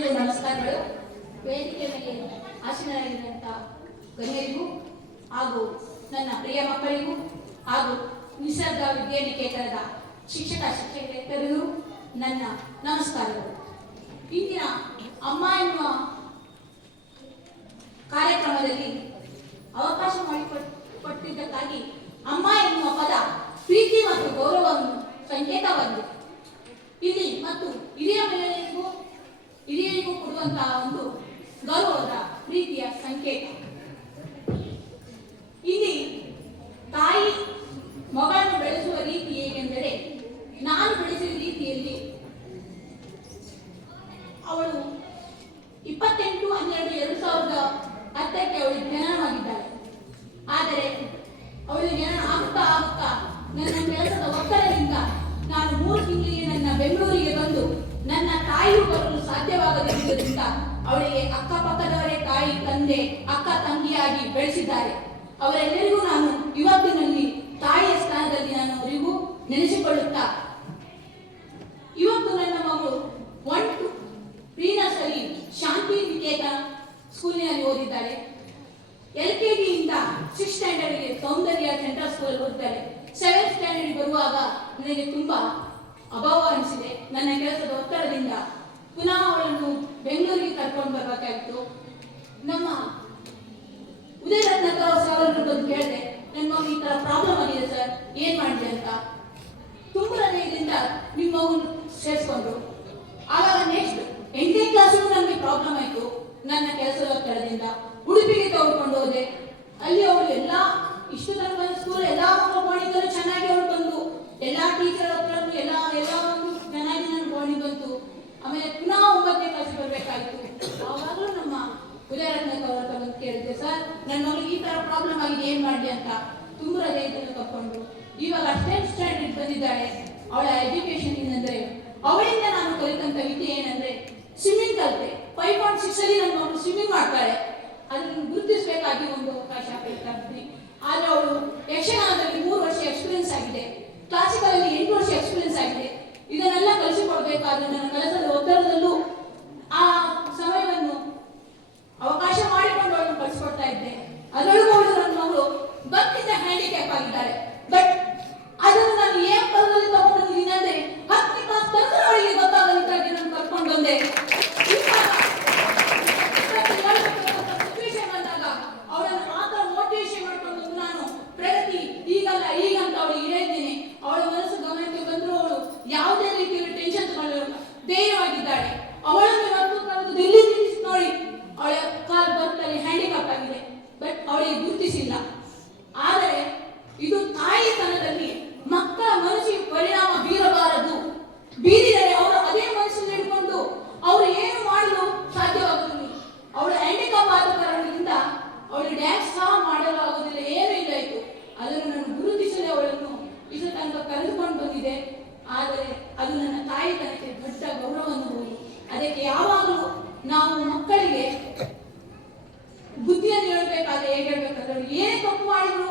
ನಮಸ್ಕಾರಗಳು. ವೇದಿಕೆ ಮೇಲೆ ಆಸೀನರಾಗಿರುವಂಥ ಗಣ್ಯರಿಗೂ ಹಾಗೂ ನನ್ನ ಪ್ರಿಯ ಮಕ್ಕಳಿಗೂ ಹಾಗೂ ನಿಸರ್ಗ ವಿದ್ಯಾನಿಕೇತನದ ಶಿಕ್ಷಕರಿಗೂ ನನ್ನ ನಮಸ್ಕಾರಗಳು. ಇಂದಿನ ಅಮ್ಮ ಎನ್ನುವ ಕಾರ್ಯಕ್ರಮದಲ್ಲಿ ಅವಕಾಶ ಮಾಡಿಕೊಟ್ಟಿದ್ದಕ್ಕಾಗಿ ಅಮ್ಮ ಎನ್ನುವ ಪದ ಪ್ರೀತಿ ಮತ್ತು ಗೌರವವನ್ನು ಸಂಕೇತವಾಗಿದೆ. ಇಲ್ಲಿ ಮತ್ತು ಹಿರಿಯರಿಗೂ ಕೊಡುವಂತಹ ಒಂದು ಗೌರವದ ಪ್ರೀತಿಯ ಸಂಕೇತ. ಇಲ್ಲಿ ತಾಯಿ ಮಗಳನ್ನು ಬೆಳೆಸುವ ರೀತಿ ಹೇಗೆಂದರೆ, ನಾನು ಬೆಳೆಸಿದ ರೀತಿಯಲ್ಲಿ ಅವಳು 28/12/2010 ಅವಳು ಜನನವಾಗಿದ್ದಾಳೆ. ಆದರೆ ಅವಳು ಜನನ ಆಗುತ್ತಾ ನನ್ನ ಕೆಲಸದ ಒತ್ತಡದಿಂದ ನಾನು 3 ತಿಂಗಳಿಗೆ ನನ್ನ ಬೆಂಗಳೂರಿಗೆ ಬಂದು ನನ್ನ ತಾಯಿಯು ಬರಲು ಸಾಧ್ಯವಾಗದಿರುವುದರಿಂದ ಅವಳಿಗೆ ಅಕ್ಕಪಕ್ಕದವರೇ ತಾಯಿ, ತಂದೆ, ಅಕ್ಕ, ತಂಗಿಯಾಗಿ ಬೆಳೆಸಿದ್ದಾರೆ. ಅವರೆಲ್ಲರಿಗೂ ನಾನು ಇವತ್ತಿನಲ್ಲಿ ತಾಯಿಯ ಸ್ಥಾನದಲ್ಲಿ ನಾನು ಅವರಿಗೂ ನೆನೆಸಿಕೊಳ್ಳುತ್ತಾ, ಇವತ್ತು ನನ್ನ ಮಗಳು 1 to pre nursery Shanti Niketan ಸ್ಕೂಲಿನಲ್ಲಿ ಓದಿದ್ದಾಳೆ. LKG ಇಂದ 6th ಸ್ಟ್ಯಾಂಡರ್ಡ್ಗೆ ಸೌಂದರ್ಯ ಸೆಂಟ್ರಲ್ ಸ್ಕೂಲ್ ಓದಿದ್ದಾಳೆ. 7th ಸ್ಟ್ಯಾಂಡರ್ಡ್ ಬರುವಾಗ ನನಗೆ ತುಂಬಾ ಅಭಾವ ಅನಿಸಿದೆ. ನನ್ನ ಕೆಲಸದ ಒತ್ತಡದಿಂದ ಪುನಃ ಅವಳನ್ನು ಬೆಂಗಳೂರಿಗೆ ಕರ್ಕೊಂಡು ಬರಬೇಕಾಯಿತು. ನಮ್ಮ ಉದಯರತ್ನ ಸರ್ ಅವರನ್ನು ಬಂದು ಕೇಳಿದೆ, ನನ್ನ ಮಗು ಈ ತರ ಪ್ರಾಬ್ಲಮ್ ಆಗಿದೆ ಸರ್, ಏನ್ ಮಾಡಿದೆ ಅಂತ. ತುಂಬ ಹೃದಯದಿಂದ ನಿಮ್ಮ ಮಗು ಸೇರಿಸ್ಕೊಂಡ್ರು. ಆವಾಗ ನೆಕ್ಸ್ಟ್ 8ನೇ ಕ್ಲಾಸ್ಗೂ ನನಗೆ ಪ್ರಾಬ್ಲಮ್ ಆಯಿತು. ನನ್ನ ಕೆಲಸದ ಒತ್ತಡದಿಂದ ಉಡುಪಿಗೆ ತಗೊಂಡು ಹೋದೆ. ಅಲ್ಲಿ ಅವಳು ಎಲ್ಲ ಇಷ್ಟು ತನಕ ಸ್ಕೂಲ್ ಎಲ್ಲ ಮಕ್ಕಳು ಮಾಡಿದ್ದರು ಚೆನ್ನಾಗಿ ಅವಳು ಬಂದು ಎಲ್ಲ ಟೀಚರ್ ಹತ್ರ ಎಲ್ಲ ಒಂದು ಚೆನ್ನಾಗಿ ನನ್ನ ಗೋಣಿ ಬಂತು. ಆಮೇಲೆ ಪುನಃ 9ನೇ ಕ್ಲಾಸ್ ಬರಬೇಕಾಯಿತು. ಆವಾಗಲೂ ನಮ್ಮ ಉದಯರತ್ನ ಅವ್ರ ಹತ್ರ ಬಂದು ಕೇಳಿದೆ, ಸರ್ ನನ್ನ ಮಗಳಿಗೆ ಈ ತರ ಪ್ರಾಬ್ಲಮ್ ಆಗಿದೆ, ಏನ್ ಮಾಡಿ ಅಂತ. ತುಂಬ ಹೃದಯದಲ್ಲಿ ಕರ್ಕೊಂಡು ಇವಾಗ 10th ಸ್ಟ್ಯಾಂಡರ್ಡ್ ಬಂದಿದ್ದಾಳೆ. ಅವಳ ಎಜುಕೇಶನ್ ಏನಂದ್ರೆ, ಅವಳಿಂದ ನಾನು ಕಲಿತಂತ ವಿದ್ಯೆ ಏನಂದ್ರೆ ಸ್ವಿಮ್ಮಿಂಗ್ ಕಲಿತೆ. 5.6 ಅಲ್ಲಿ ನನ್ನ ಮಗಳು ಸ್ವಿಮ್ಮಿಂಗ್ ಮಾಡ್ತಾಳೆ. ಅದನ್ನು ಗುರುತಿಸಬೇಕಾಗಿ ಒಂದು ಅವಕಾಶ ಆಗ್ತಾ ಇದ್ದೀನಿ. ಆದ್ರೆ ಅವಳು ಯಕ್ಷಗಾನದಲ್ಲಿ 3 ವರ್ಷ ಎಕ್ಸ್ಪೀರಿಯನ್ಸ್ ಆಗಿದೆ, ಕ್ಲಾಸಿಕಲ್ ಅಲ್ಲಿ 8 ವರ್ಷ ಎಕ್ಸ್ಪೀರಿಯನ್ಸ್ ಆಗಿದೆ. ಇದನ್ನೆಲ್ಲ ಕಲಿಸಿಕೊಡ್ಬೇಕಾದ್ರೆ ನನ್ನ ಕೆಲಸದ ಒತ್ತಡದಲ್ಲೂ ಆ ಸಮಯವನ್ನು ಅವಕಾಶ ಮಾಡಿಕೊಂಡು ಅವಳನ್ನು ಕಲಿಸಿಕೊಡ್ತಾ ಇದ್ದೆ. ಅದರೊಳಗೂ ಅವಳು ನನ್ನ ಮಗಳು ಬರ್ತಿದ್ದ ಹ್ಯಾಂಡಿಕ್ಯಾಪ್ ಆಗಿದ್ದಾರೆ. ಬಟ್ ಅದನ್ನು ನಾನು ಏನ್ ಪದದಲ್ಲಿ ತಗೊಂಡಿದ್ದೀನಿ ಅಂದ್ರೆ 10ನೇ ಕ್ಲಾಸ್ ತಂದ್ರೆ ಅವಳಿಗೆ ಗೊತ್ತಾಗಲಿಕ್ಕಾಗಿ ನಾನು ಕರ್ಕೊಂಡು ಬಂದೆ. ಸಿಚುವೇಶನ್ ಬಂದಾಗ ಅವಳನ್ನು ಮಾತ್ರ ಮೋಟಿವೇಶನ್ ಮಾಡ್ಕೊಂಡು ನಾನು ಪ್ರಗತಿ ಈಗಲ್ಲ ಈಗ ಅಂತ ಅವಳಿಗೆ ಹೇಳಿದ್ದೀನಿ. ಅವಳ ಮನಸ್ಸು ಗಮನಕ್ಕೆ ಬಂದರೂ ಅವಳು ಯಾವುದೇ ರೀತಿಯಲ್ಲಿ ಟೆನ್ಷನ್ ತಗೊಳ್ಳೋಲ್ಲ, ಧೈರ್ಯವಾಗಿದ್ದಾಳೆ. ಅವಳನ್ನು ಇವತ್ತು ಕರೆದು ದಿಲ್ಲಿ ನಿಲ್ಲಿಸಿ ನೋಡಿ, ಅವಳ ಕಾಲು ಬರ್ತಲ್ಲಿ ಹ್ಯಾಂಡಿಕ್ಯಾಪ್ ಆಗಿದೆ, ಬಟ್ ಅವಳಿಗೆ ಗುರುತಿಸಿಲ್ಲ. ಆದರೆ ಇದು ತಾಯಿತನದಲ್ಲಿ ಮಕ್ಕಳ ಮನಸ್ಸಿಗೆ ಪರಿಣಾಮ ಬೀರಬಾರದು. ಬೀರಿದರೆ ಅವರು ಅದೇ ಮನಸ್ಸನ್ನು ಹಿಡ್ಕೊಂಡು ಅವರು ಏನು ಮಾಡಲು ಸಾಧ್ಯವಾಗುವುದಿಲ್ಲ. ಅವಳು ಹ್ಯಾಂಡಿಕ್ಯಾಪ್ ಆದ ಕಾರಣದಿಂದ ಅವಳು ಡ್ಯಾನ್ಸ್ ಸಹ ಮಾಡಲು ಆಗುವುದಿಲ್ಲ, ಏನೂ ಇಲ್ಲ ಇತ್ತು. ಅದನ್ನು ನಾನು ಗುರುತಿಸದೆ ಅವಳನ್ನು ಇಷ್ಟು ತನಕ ಕರೆದುಕೊಂಡು ಬಂದಿದೆ. ಆದರೆ ಅದು ನನ್ನ ತಾಯಿತನಕ್ಕೆ ದೊಡ್ಡ ಗೌರವವನ್ನು ಹೋಗಿ, ಅದಕ್ಕೆ ಯಾವಾಗಲೂ ನಾವು ಮಕ್ಕಳಿಗೆ ಬುದ್ಧಿಯನ್ನು ಹೇಳಬೇಕಾದ್ರೆ ಹೇಗೆ ಹೇಳ್ಬೇಕಾದ್ರೆ, ಅವಳು ಏನೇ ತಪ್ಪು ಮಾಡಿದ್ರು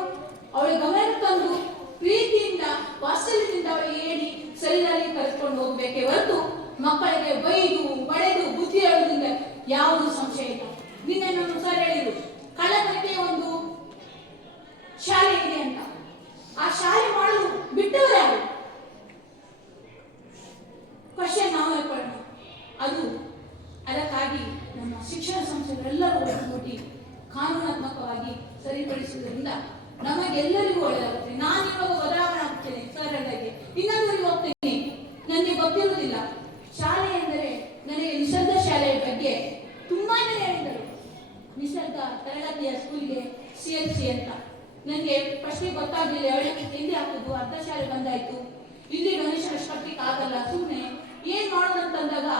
ಅವಳ ಗಮನ ತಂದು ಪ್ರೀತಿಯಿಂದ ವಾತ್ಸಲ್ಯದಿಂದ ಅವಳಿಗೆ ಹೇಳಿ ಸರಿದಾರಿಗೆ ಕರೆದುಕೊಂಡು ಹೋಗ್ಬೇಕೆ ಹೊರತು ಮಕ್ಕಳಿಗೆ ಬೈದು ಬಡೆದು ಬುದ್ಧಿ ಹೇಳೋದ್ರಿಂದ ಯಾವುದು ಸಂಶಯ ಇಲ್ಲ. ನಿನ್ನೆ ನಾನು ಸರ್ ಹೇಳಿದ್ರು, ಕಳ್ಳತನಕ್ಕೆ ಒಂದು ಶಾಲೆ ಇದೆ ಅಂತ. ಆ ಶಾಲೆ ಮಾಡಲು ಬಿಟ್ಟವರು ಯಾರು? ಕ್ವಶನ್ ನಾವು ಹೇಳ್ಕೊಳ್ಳೋಣ. ಅದಕ್ಕಾಗಿ ನಮ್ಮ ಶಿಕ್ಷಣ ಸಂಸ್ಥೆಗಳೆಲ್ಲರೂ ಒಟ್ಟುಗೂಡಿ ಕಾನೂನಾತ್ಮಕವಾಗಿ ಸರಿಪಡಿಸುವುದರಿಂದ ನಮಗೆಲ್ಲರಿಗೂ ಒಳ್ಳೆಯದಾಗುತ್ತೆ. ನಾನು ಇವಾಗ ಬದಲಾವಣೆ ಆಗ್ತೇನೆ ಸರ್ ಹೇಳಿದಾಗೆ, ಇನ್ನೊಂದರಿಗೆ ಹೋಗ್ತೇನೆ, ನನಗೆ ಗೊತ್ತಿರುವುದಿಲ್ಲ. ಶಾಲೆ ಎಂದರೆ ನನಗೆ ನಿಸರ್ಗ ಶಾಲೆಯ ಬಗ್ಗೆ ತುಂಬಾನೇ ಹೇಳಿದರು. ನಿಸರ್ಗ ತರಗತಿಯ ಸ್ಕೂಲ್ಗೆ CLC ಅಂತ ನನಗೆ ಫಸ್ಟಿಗೆ ಗೊತ್ತಾಗಲಿಲ್ಲ. ಎಲ್ಲಿ ಹಾಕೋದು, ಅರ್ಧ ಶಾಲೆ ಬಂದಾಯ್ತು, ಇಲ್ಲಿ ಗಣೇಶ ಕಟ್ಟಲಿಕ್ಕೆ ಆಗಲ್ಲ, ಸುಮ್ಮನೆ ಏನ್ ಮಾಡೋದಂತಂದಾಗ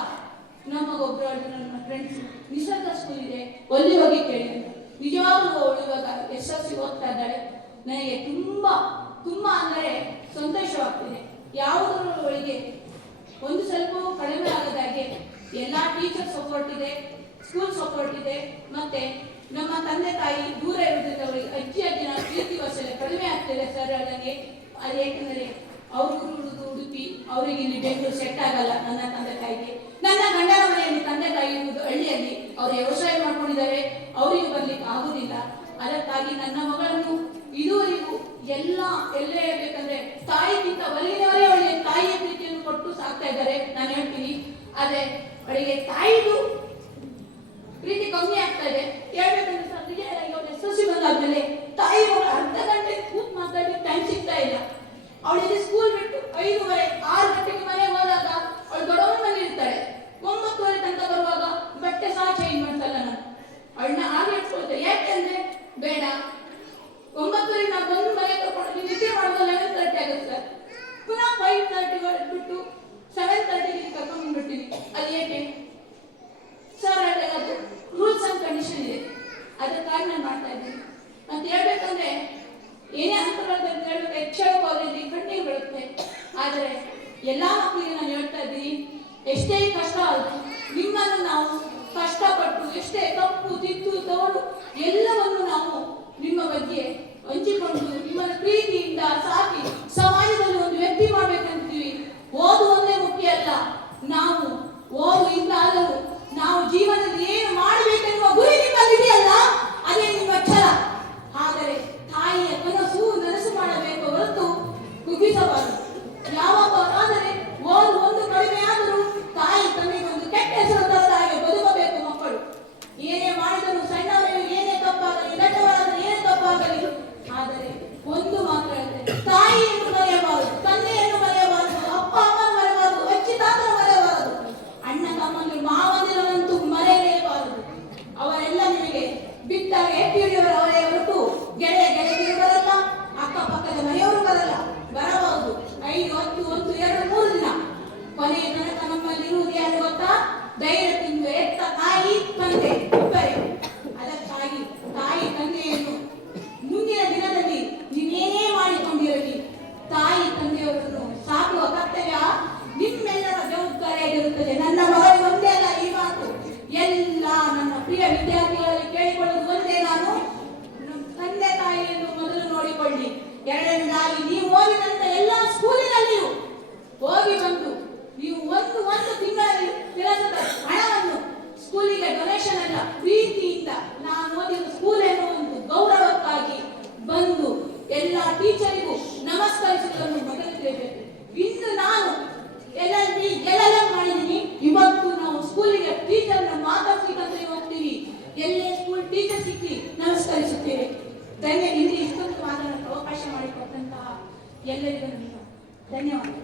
ನಮ್ಮ ಒಬ್ಬರು ನನ್ನ ಫ್ರೆಂಡ್ಸ್ ನಿಸರ್ಗ ಸ್ಕೂಲ್ ಇದೆ, ಅಲ್ಲಿ ಹೋಗಿ ಕೇಳಿ. ನಿಜವಾಗ್ಲೂ ಅವಳು ಇವಾಗ SSLC ಓದ್ತಾ ಇದ್ದಾಳೆ. ನನಗೆ ತುಂಬಾ ಅಂದರೆ ಸಂತೋಷವಾಗ್ತಿದೆ. ಯಾವುದರೊಳಗೆ ಒಂದು ಸ್ವಲ್ಪ ಕಡಿಮೆ ಆಗದಾಗೆ ಎಲ್ಲ ಟೀಚರ್ ಸಪೋರ್ಟ್ ಇದೆ, ಸ್ಕೂಲ್ ಸಪೋರ್ಟ್ ಇದೆ. ಮತ್ತೆ ನಮ್ಮ ತಂದೆ ತಾಯಿ ದೂರ ಇರೋದ್ರಿಂದ ಅವರಿಗೆ ಅಜ್ಜಿನ ಪ್ರೀತಿ ವಾತ್ಸಲ್ಯ ಕಡಿಮೆ ಆಗ್ತಿದೆ ಸರ್. ನನಗೆ ಅದು ಯಾಕಂದರೆ ಅವರು ಉಡುಪಿ, ಅವರಿಗೆ ಇಲ್ಲಿ ಬೆಂಗಳೂರು ಸೆಟ್ ಆಗಲ್ಲ ನನ್ನ ತಂದೆ ತಾಯಿಗೆ. ನನ್ನ ಗಂಡನ ಮನೆಯಲ್ಲಿ ತಂದೆ ತಾಯಿ ಅವಳಿಗೆ ತಾಯಿದು ಪ್ರೀತಿ ಕಮ್ಮಿ ಆಗ್ತಾ ಇದೆ. ಹೇಳ್ಬೇಕಂದ್ರೆ ಸರ್ ನಿಜವಾಗಿ ಅವಳು SSLC ಬಂದಾದ್ಮೇಲೆ ತಾಯಿ ಅವಳು ಅರ್ಧ ಗಂಟೆ ಕೂತ್ ಮಾತಾಡ್ಲಿಕ್ಕೆ ಟೈಮ್ ಸಿಗ್ತಾ ಇಲ್ಲ. ಅವಳಿಗೆ ಸ್ಕೂಲ್ ಬಿಟ್ಟು 5:30 6 ಗಂಟೆಗೆ ಮನೆಗೆ ಹೋದಾಗ ಅವಳು ದೊಡ್ಡವನ ಮನೆ ಇರ್ತಾಳೆ. 9:30 ತನಕ ಬರುವಾಗ ಬಟ್ಟೆ ಸಹ ಚೇಂಜ್ ಮಾಡ್ತಲ್ಲ ನಾನು ಅವಳನ್ನ ಹಾಗೆ ಇಟ್ಕೊಳ್ತೇನೆ. ಯಾಕೆಂದ್ರೆ ಬೇಡ 9:30 ನಾವು ಬಂದು ಮನೆ ಕರ್ಕೊಂಡು ನಿದ್ದೆ ಮಾಡೋದು 11:30 ಆಗುತ್ತೆ ಸರ್. ಪುನಃ 5:30 ಬಿಟ್ಟು 7:30 ಕರ್ಕೊಂಡು ಬಂದ್ಬಿಡ್ತೀನಿ. ಅದು ಏಕೆ ಸರ್? ಅದು ರೂಲ್ಸ್ ಅಂಡ್ ಕಂಡೀಷನ್ ಇದೆ, ಅದಕ್ಕಾಗಿ ನಾನು ಮಾಡ್ತಾ ಇದ್ದೀನಿ. ಅಂತ ಹೇಳ್ಬೇಕಂದ್ರೆ ಏನೇ ಹಂತಗಳಲ್ಲಿ ಹೇಳ್ಬೇಕು, ಹೆಚ್ಚಾಗಿ ಕಣ್ಣೀರು ಬರುತ್ತೆ. ಆದರೆ ಎಲ್ಲ ಮಕ್ಕಳಿಗೆ ನಾನು ಹೇಳ್ತಾ ಇದ್ದೀನಿ, ಎಷ್ಟೇ ಕಷ್ಟ ಆದರೂ ನಿಮ್ಮನ್ನು ನಾವು ಕಷ್ಟಪಟ್ಟು ಎಷ್ಟೇ ತಪ್ಪು ತಿದ್ದು ತೋರು ಎಲ್ಲವನ್ನು ನಾವು ನಿಮ್ಮ ಬಗ್ಗೆ ಹಂಚಿಕೊಂಡು ನಿಮ್ಮನ್ನು ಪ್ರೀತಿಯಿಂದ ಸಾಕಿ ಸಮಾಜದಲ್ಲಿ ಒಂದು ವ್ಯಕ್ತಿ ಮಾಡ್ಬೇಕಂತೀವಿ. ಓದು ಒಂದೇ ಮುಖ್ಯ ಅಲ್ಲ, ನಾವು ಓದು ಇದ್ದಾದರೂ ನಾವು ಜೀವನದಲ್ಲಿ ಏನು ಮಾಡಬೇಕೆನ್ನುವ ಗುರಿ ನಿಮ್ಮಲ್ಲಿದೆಯಲ್ಲ, ಅದೇ ನಿಮ್ಮ ಛಲ. ಆದರೆ ತಾಯಿಯ ಕನಸು ನನಸು ಮಾಡಬೇಕು ಹೊರತು ಕುಗ್ಗಿಸಬಾರದು. ಯಾವಾಗ ಆದರೆ ಓದು ಒಂದು ಕಡಿಮೆ ಆದರೂ ತಾಯಿ ತನಗೆ ಒಂದು ಕೆಟ್ಟ ಹೆಸರು ತರದ ಹಾಗೆ ಬದುಕಬೇಕು ಮಕ್ಕಳು. ಏನೇ ಮಾಡಿದರೂ ಸಣ್ಣವರು ಏನೇ ತಪ್ಪಾಗಲಿ, ದೊಡ್ಡವರಾದರೂ ಏನೇ ತಪ್ಪಾಗಲಿ, ಆದರೆ ಒಂದು ಮಾತ್ರ ಇದೆ, ತಾಯಿಯನ್ನು ಮರೆಯಬಾರದು, ತಂದೆಯನ್ನು ಮರೆಯಬಾರದು, ಅಪ್ಪ ಅಮ್ಮನ ಮರೆಯಬಾರದು, ಅಜ್ಜಿ ತಾತನ ಮರೆಯಬಾರದು, ಅಣ್ಣ ತಮ್ಮಂದಿರು ಮಾವಂದಿರನ್ನಂತೂ ಮರೆಯಲೇಬಾರದು. ಅವರೆಲ್ಲ ನಿಮಗೆ ಬಿಟ್ಟಾಗ ಎಟ್ಟಿಯವರ ಅವರೇ ಹೊರತು ಗೆಳೆಯ ಗೆಳೆಯರು ಬರಲ್ಲ, ಅಕ್ಕಪಕ್ಕದ ಮನೆಯವರು ಬರಲ್ಲ. ಬರಬಹುದು 5, 10, 1, 2, 3 ದಿನ. ಕೊನೆಯ ತನಕ ನಮ್ಮಲ್ಲಿ ಇರುವುದು ಯಾರು ಗೊತ್ತಾ? ಧೈರ್ಯ ತಿಂದು ಎತ್ತ ತಾಯಿ ತಂದೆ ಇಬ್ಬರೇ. ಅದಕ್ಕಾಗಿ ತಾಯಿ ತಂದೆಯನ್ನು ಮುಂದಿನ ದಿನದಲ್ಲಿ ನೀವೇನೇ ಮಾಡಿಕೊಂಡಿರಲಿ, ತಾಯಿ ತಂದೆಯವರನ್ನು ಸಾಕುವ ಕರ್ತವ್ಯ ನಿಮ್ಮೆಲ್ಲರ ಜವಾಬ್ದಾರಿಯಾಗಿರುತ್ತದೆ. ನನ್ನ ಮಗಳು ಒಂದೇ ಅಲ್ಲ, ಈ ಮಾತು ಎಲ್ಲ ನನ್ನ ಪ್ರಿಯ ವಿದ್ಯಾರ್ಥಿಗಳಲ್ಲಿ ಕೇಳಿಕೊಳ್ಳುವುದು ಒಂದೇ, ನಾನು ತಂದೆ ತಾಯಿಯನ್ನು ಮೊದಲು ನೋಡಿಕೊಳ್ಳಿ. ಎರಡನೇದಾಗಿ ನೀವು ಓದಿದಂತ ಎಲ್ಲ ಸ್ಕೂಲಿನಲ್ಲಿಯೂ ಹೋಗಿ ಬಂದು ನೀವು ಒಂದು ತಿಂಗಳಲ್ಲಿ ಕೆಲಸದ ಹಣವನ್ನು ಸ್ಕೂಲಿಗೆ ಡೊನೇಷನ್ ಅಲ್ಲ, ಪ್ರೀತಿಯಿಂದ ನಾನು ಓದಿದ ಸ್ಕೂಲ್ ಎನ್ನುವ ಒಂದು ಗೌರವಕ್ಕಾಗಿ ಬಂದು ಎಲ್ಲ ಟೀಚರಿಗೂ ನಮಸ್ಕರಿಸುವುದನ್ನು ಮೊದಲು ತಿಳಿಯಬೇಕು. ಇಂದು ನಾನು LLM ಮಾಡಿದ್ದೀನಿ, ಇವತ್ತು ನಾವು ಸ್ಕೂಲಿಗೆ ಟೀಚರ್ನ ಮಾತಾಡ್ಲಿಕ್ಕಂತ ಹೋಗ್ತೀವಿ. ಎಲ್ಲೇ ಸ್ಕೂಲ್ ಟೀಚರ್ ಸಿಕ್ಕಿ ನಮಸ್ಕರಿಸುತ್ತೇವೆ. ಇಲ್ಲಿ ಇಷ್ಟೊಂದು ಮಾತನಾಡಲು ಅವಕಾಶ ಮಾಡಿಕೊಟ್ಟಂತಹ ಎಲ್ಲರಿಗೂ ಧನ್ಯವಾದ.